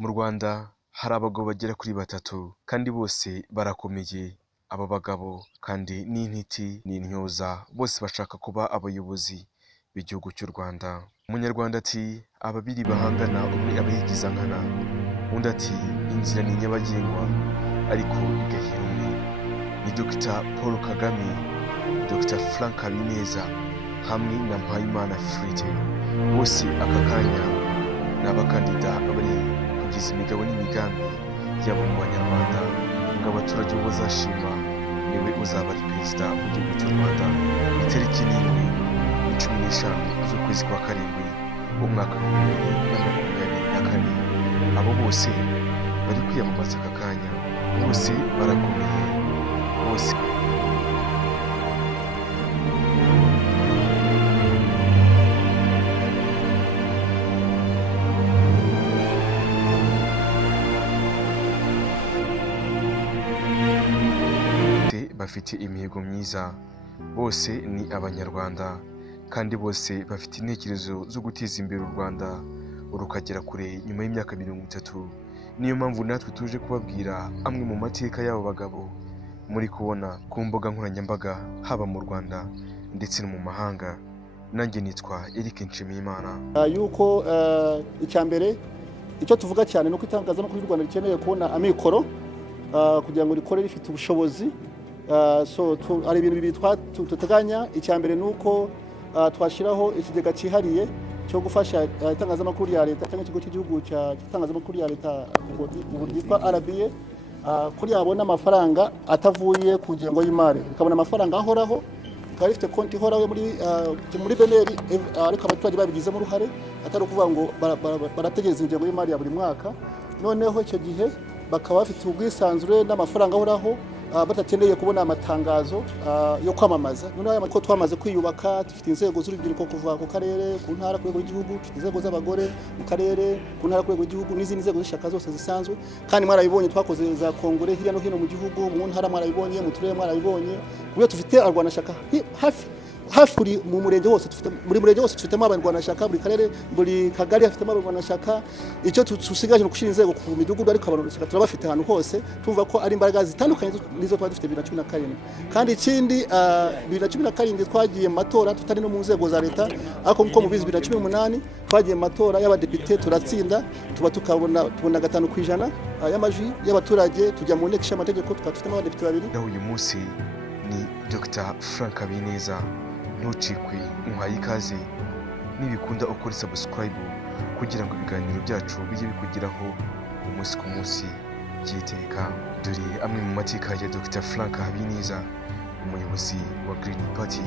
Mu Rwanda hari abagabo bagera kuri batatu kandi bose barakomeye. Aba bagabo kandi ni intiti n'intyoza, bose bashaka kuba abayobozi b'igihugu cy'u Rwanda. Umunyarwanda ati ababiri bahangana umwe aba yigiza nkana, undi ati inzira ni nyabagendwa ariko igahera umwe. Ni Dr Paul Kagame, Dr Frank Habineza hamwe na Mpayimana Fride. Bose aka kanya ni abakandida bari kugeza imigabo n'imigambi yabo mu banyarwanda ngo abaturage bo bazashima niwe uzaba ari perezida w'igihugu cy'u Rwanda itariki 15 z'ukwezi kwa karindwi umwaka wa 2024. Abo bose bari kwiyamamaza aka kanya, bose barakomeye, bose bafite imihigo myiza, bose ni abanyarwanda kandi bose bafite intekerezo zo guteza imbere u Rwanda rukagera kure nyuma y'imyaka 30. Niyo mpamvu natwe tuje kubabwira amwe mu mateka y'abo bagabo muri kubona ku mbuga nkoranyambaga haba mu Rwanda ndetse no mu mahanga. Nanjye nitwa Eric Nshimiyimana. Yuko icyambere icyo tuvuga cyane nuko itangazamakuru ry'u Rwanda rikeneye kubona amikoro kugira ngo rikore rifite ubushobozi. Ari ibintu bibiri tuteganya. Icyambere nuko twashiraho ikigega cyihariye cyo gufasha itangazamakuru ya leta cyangwa ikigo cy'igihugu cy'itangazamakuru ya leta yitwa RBA, kuri yabona amafaranga atavuye ku ngengo y'imari, ukabona amafaranga ahoraho, ukaba rifite konti ihoraho muri beneri, ariko abaturage babigizemo uruhare, atari ukuvuga ngo barategereza ingengo y'imari ya buri mwaka. Noneho icyo gihe bakaba bafite ubwisanzure n'amafaranga ahoraho, batakeneye kubona amatangazo yo kwamamaza. Noneho ko twamaze kwiyubaka, dufite inzego z'urubyiruko kuva ku karere, ku ntara, ku rwego rw'igihugu, dufite inzego z'abagore mu karere, ku ntara, ku rwego rw'igihugu, n'izindi nzego z'ishyaka zose zisanzwe. Kandi mwarabibonye twakoze za kongere hirya no hino mu gihugu, mu ntara mwarabibonye, mu turere mwarabibonye. Kuko dufite arwanashyaka hafi mu murenge wose, muri murenge wose dufitemo abarwanashyaka, buri karere, buri kagari afitemo abarwanashyaka. Icyo tusigaje no gushyira inzego ku midugudu, ariko abarwanashyaka turabafite ahantu hose. Tumva ko ari imbaraga zitandukanye nizo twari dufite 2017. Kandi ikindi 2017 twagiye mu matora tutari no mu nzego za leta, ariko nko mu 2018 twagiye mu matora y'abadepite turatsinda, tubona 5% y'amajwi y'abaturage, tujya mu nteko y'amategeko, tukafite abadepite 2. Uyu munsi ni Dr Frank Habineza. Ntucikwe, umuhaye ikaze, nibikunda ukora subscribe kugira ngo ibiganiro byacu bijye bikugeraho umunsi ku munsi byiteka. Dore amwe mu mateka ya Dr Frank Habineza, umuyobozi wa Green Party.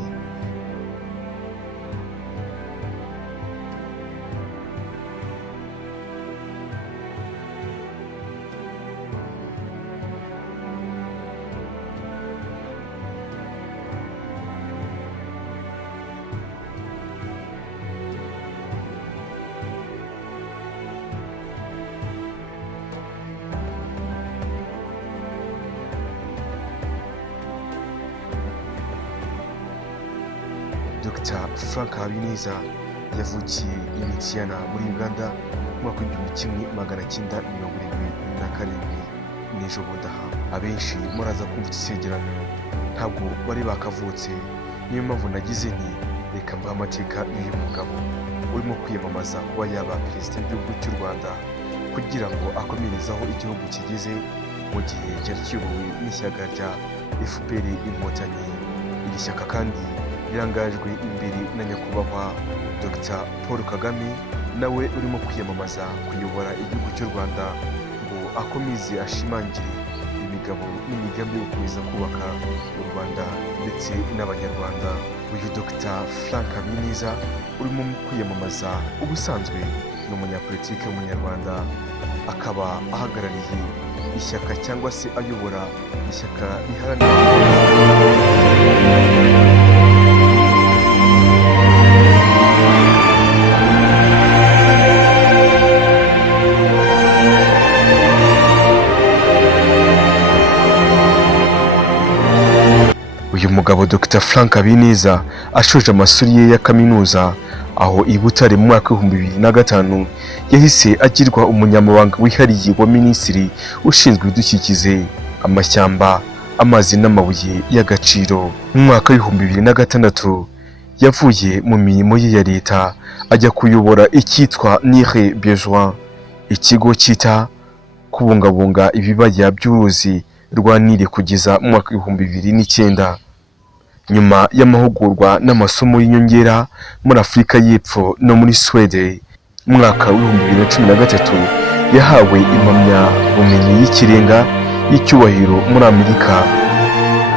Dr Frank Habineza yavukiye i Mityana muri Uganda mu mwaka w'1977. N'ejo budaha abenshi muraza kumva ikisegerano ntabwo bari bakavutse. Niyo mpamvu nagize nti reka mbahe amateka y'uyu mugabo urimo kwiyamamaza kuba yaba perezida w'igihugu cy'u Rwanda kugira ngo akomereze aho igihugu kigeze mu gihe cyari kiyobowe n'ishyaka rya FPR Inkotanyi. Iri shyaka kandi birangajwe imbere na nyakubahwa Dr Paul Kagame, nawe urimo kwiyamamaza kuyobora igihugu cy'u Rwanda ngo akomeze ashimangire imigabo n'imigambi yo gukomeza kubaka u Rwanda ndetse n'abanyarwanda. Uyu Dr Frank Habineza urimo kwiyamamaza ubusanzwe ni umunyapolitike w'umunyarwanda, akaba ahagarariye ishyaka cyangwa se ayobora ishyaka riharanira Uyu mugabo Dr Frank Habineza ashoje amashuri ye ya kaminuza aho i Butare mu mwaka w'ibihumbi bibiri na gatanu yahise agirwa umunyamabanga wihariye wa minisitiri ushinzwe ibidukikije, amashyamba, amazi n'amabuye y'agaciro. Mu mwaka w'ibihumbi bibiri na gatandatu yavuye mu mirimo ye ya leta ajya kuyobora icyitwa Nile Bejoin, ikigo cyita kubungabunga ibibaya by'uruzi rwa Nile kugeza mu mwaka w'ibihumbi bibiri n'icyenda. Nyuma y'amahugurwa n'amasomo y'inyongera muri Afurika y'Epfo no muri Swede, mu mwaka w'ibihumbi bibiri na cumi na gatatu yahawe impamyabumenyi y'ikirenga y'icyubahiro muri Amerika,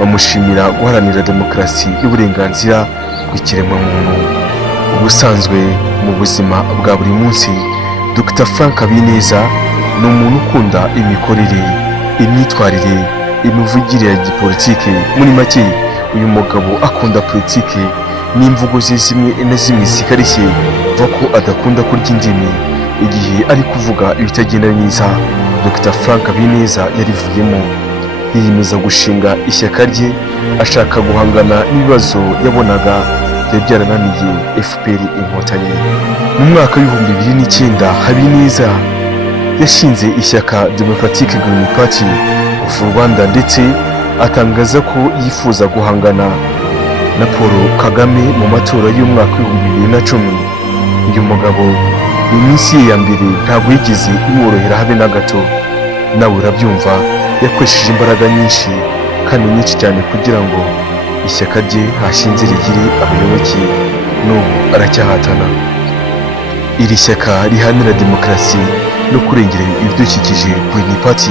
bamushimira guharanira demokarasi n'uburenganzira bw'ikiremwamuntu. Ubusanzwe mu buzima bwa buri munsi, Dr Frank Habineza ni umuntu ukunda imikorere, imyitwarire, imivugire ya gipolitike. Muri make, uyu mugabo akunda politike n'imvugo ze zimwe na zimwe zikarishye, vuga ko adakunda kurya indimi igihe ari kuvuga ibitagenda neza. Dr Frank Habineza yarivuyemo, yiyemeza gushinga ishyaka rye ashaka guhangana n'ibibazo yabonaga byari byarananiye FPR Inkotanyi. Mu mwaka w'ibihumbi bibiri n'icyenda Habineza yashinze ishyaka Democratic Green Party of Rwanda ndetse atangaza ko yifuza guhangana na Paul Kagame mu matora y'umwaka w'ibihumbi bibiri na cumi. Uyu mugabo mu minsi ye ya mbere ntabwo yigeze imworohera habe na gato, nawe urabyumva. Yakoresheje imbaraga nyinshi kandi nyinshi cyane kugira ngo ishyaka rye hashinze rigire abayoboke, n'ubu aracyahatana. Iri shyaka riharanira demokarasi no kurengera ibidukikije Green Party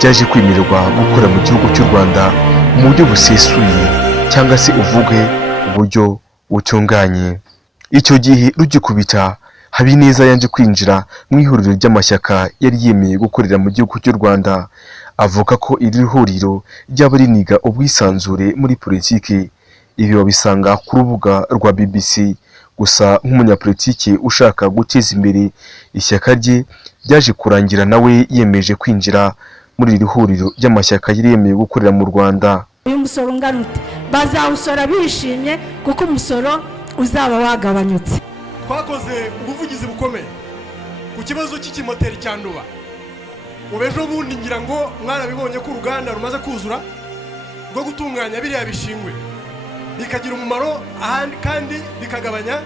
ryaje kwemererwa gukora mu gihugu cy'u Rwanda mu buryo busesuye, cyangwa se uvuge uburyo butunganye. Icyo gihe rugikubita, Habineza yaje kwinjira mu ihuriro ry'amashyaka yari yemeye gukorera mu gihugu cy'u Rwanda. Avuga ko iri huriro ryaba riniga ubwisanzure muri politiki. Ibi babisanga ku rubuga rwa BBC. Gusa nk'umunyapolitiki ushaka guteza imbere ishyaka rye, byaje kurangira nawe yemeje kwinjira muri iri huriro ry'amashyaka yari yemeye gukorera mu Rwanda. Uyu musoro ungana ute? Bazawusora bishimye kuko umusoro uzaba wagabanyutse. Twakoze ubuvugizi bukomeye ku kibazo cy'ikimoteri cya Nduba. Ubejo bundi ngira ngo mwarabibonye ko uruganda rumaze kuzura rwo gutunganya biriya bishingwe, bikagira umumaro kandi bikagabanya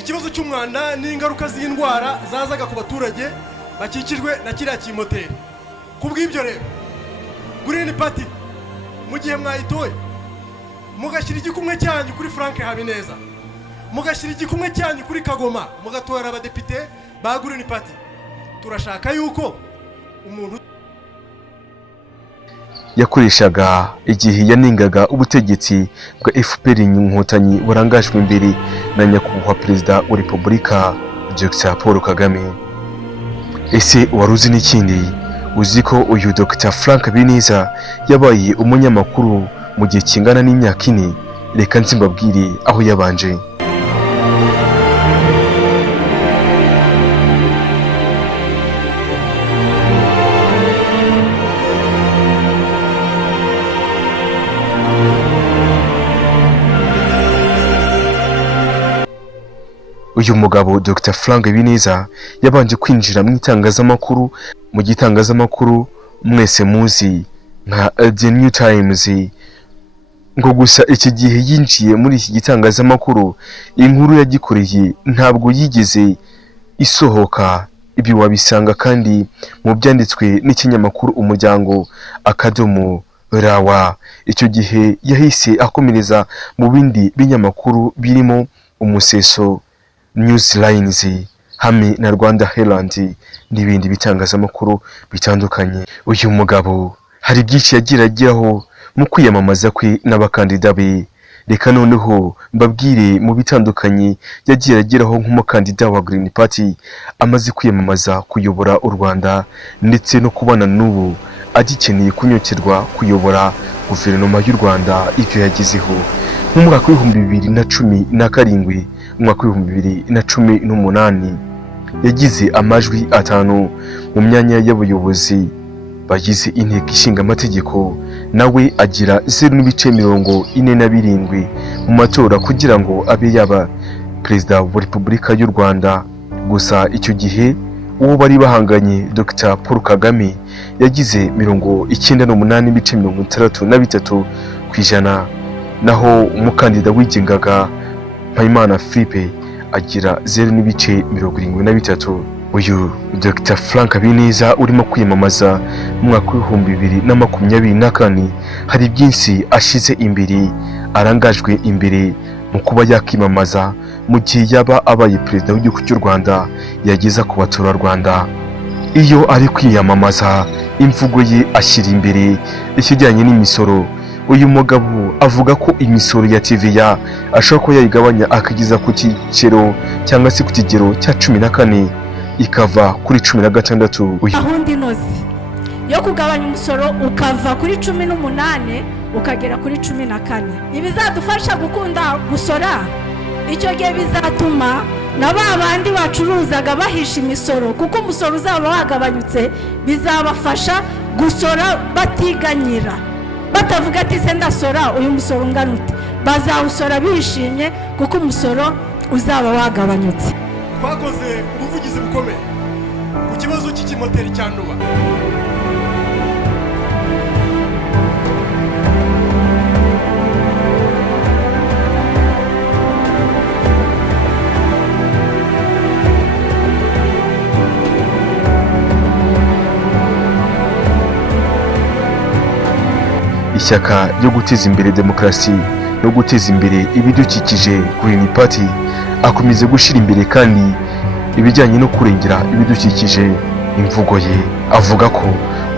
ikibazo cy'umwanda n'ingaruka z'indwara zazaga ku baturage bakikijwe na kiriya kimoteri. Kubw'ibyo rero Green Party mu gihe mwayitoye mugashyira igikumwe cyanyu kuri Frank Habineza, mugashyira igikumwe cyanyu kuri Kagoma, mugatora abadepite ba Green Party, turashaka yuko umuntu yakoreshaga igihe yanengaga ubutegetsi bwa FPR Inkotanyi burangajwe imbere na nyakubahwa Perezida wa Repubulika Dr Paul Kagame. Ese wari uzi n'ikindi? Uzi ko uyu Dr Frank Habineza yabaye umunyamakuru mu gihe kingana n'imyaka 4? Reka nzimbabwire aho yabanje. Uyu mugabo Dr Frank Habineza yabanje kwinjira mu itangazamakuru, mu gitangazamakuru mwese muzi nka The New Times. Ngo gusa iki gihe yinjiye muri iki gitangazamakuru, inkuru yagikoreye ntabwo yigeze isohoka. Ibi wabisanga kandi mu byanditswe n'ikinyamakuru Umuryango Rawa. Icyo gihe yahise akomereza mu bindi binyamakuru birimo Umuseso, Newslines, hamwe na Rwanda Herald n'ibindi bitangazamakuru bitandukanye. Uyu mugabo hari byinshi yagiraho mu kwiyamamaza kwe n'abakandida be. Reka noneho mbabwire mu bitandukanye yagiraho nk'umukandida wa Green Party amaze kwiyamamaza kuyobora u Rwanda, ndetse no kubana n'ubu agikeneye kunyokerwa kuyobora guverinoma y'u Rwanda. Ibyo yagezeho mu mwaka w'ibihumbi bibiri na cumi na karindwi, mu mwaka w'ibihumbi bibiri na cumi n'umunani yagize amajwi 5 mu myanya y'abayobozi bagize inteko ishinga amategeko, nawe agira 0.47 mu matora kugira ngo abe yaba perezida wa repubulika y'u Rwanda. Gusa icyo gihe uwo bari bahanganye Dr Paul Kagame yagize 98.63%, naho umukandida wigengaga Mpayimana Philippe agira 0.73%. Uyu Dr Frank Habineza urimo kwiyamamaza mu mwaka w'2024 hari byinshi ashize imbere, arangajwe imbere mu kuba yakimamaza mu gihe yaba abaye perezida w'igihugu cy'u Rwanda yageza ku baturarwanda. Iyo ari kwiyamamaza imvugo ye ashyira imbere ikijyanye n'imisoro. Uyu mugabo avuga ko imisoro ya TVA ashobora ko yayigabanya akageza ku kiciro cyangwa se ku kigero cya 14 ikava kuri 16. Gahunda inoze yo kugabanya umusoro ukava kuri 18 ukagera kuri 14 ibizadufasha gukunda gusora. Icyo gihe bizatuma na ba bandi bacuruzaga bahisha imisoro, kuko umusoro uzaba wagabanyutse bizabafasha gusora batiganyira, batavuga ati se ndasora uyu musoro ungana ute, bazawusora bishimye kuko umusoro uzaba wagabanyutse. Twakoze ubuvugizi bukomeye ku kibazo cy'ikimoteri cya Nduba. Ishyaka ryo guteza imbere demokarasi no guteza imbere ibidukikije Green Party akomeze gushyira imbere kandi ibijyanye no kurengera ibidukikije. Imvugo ye avuga ko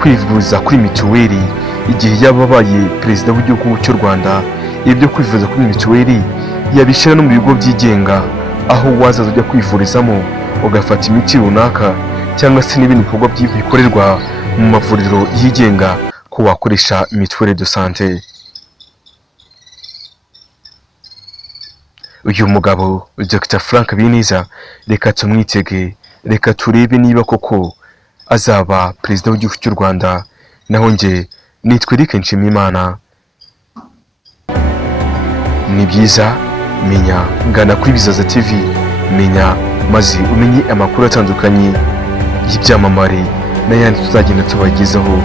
kwivuza kuri mituweli igihe yababaye perezida w'igihugu cy'u Rwanda, ibyo kwivuza kuri mituweli yabishyira no mu bigo byigenga, aho wazaza ujya kwivurizamo ugafata imiti runaka cyangwa se n'ibindi bikorwa bikorerwa mu mavuriro yigenga ko wakoresha mituweli de sante. Uyu mugabo Dr Frank Habineza reka tumwitege, reka turebe niba koko azaba perezida w'igihugu cy'u Rwanda. Naho nge nitwa Eric Nshimiyimana. Ni byiza menya, ngana kuri Bizaza TV, menya maze umenye amakuru atandukanye y'ibyamamare n'ayandi tuzagenda tubagezaho.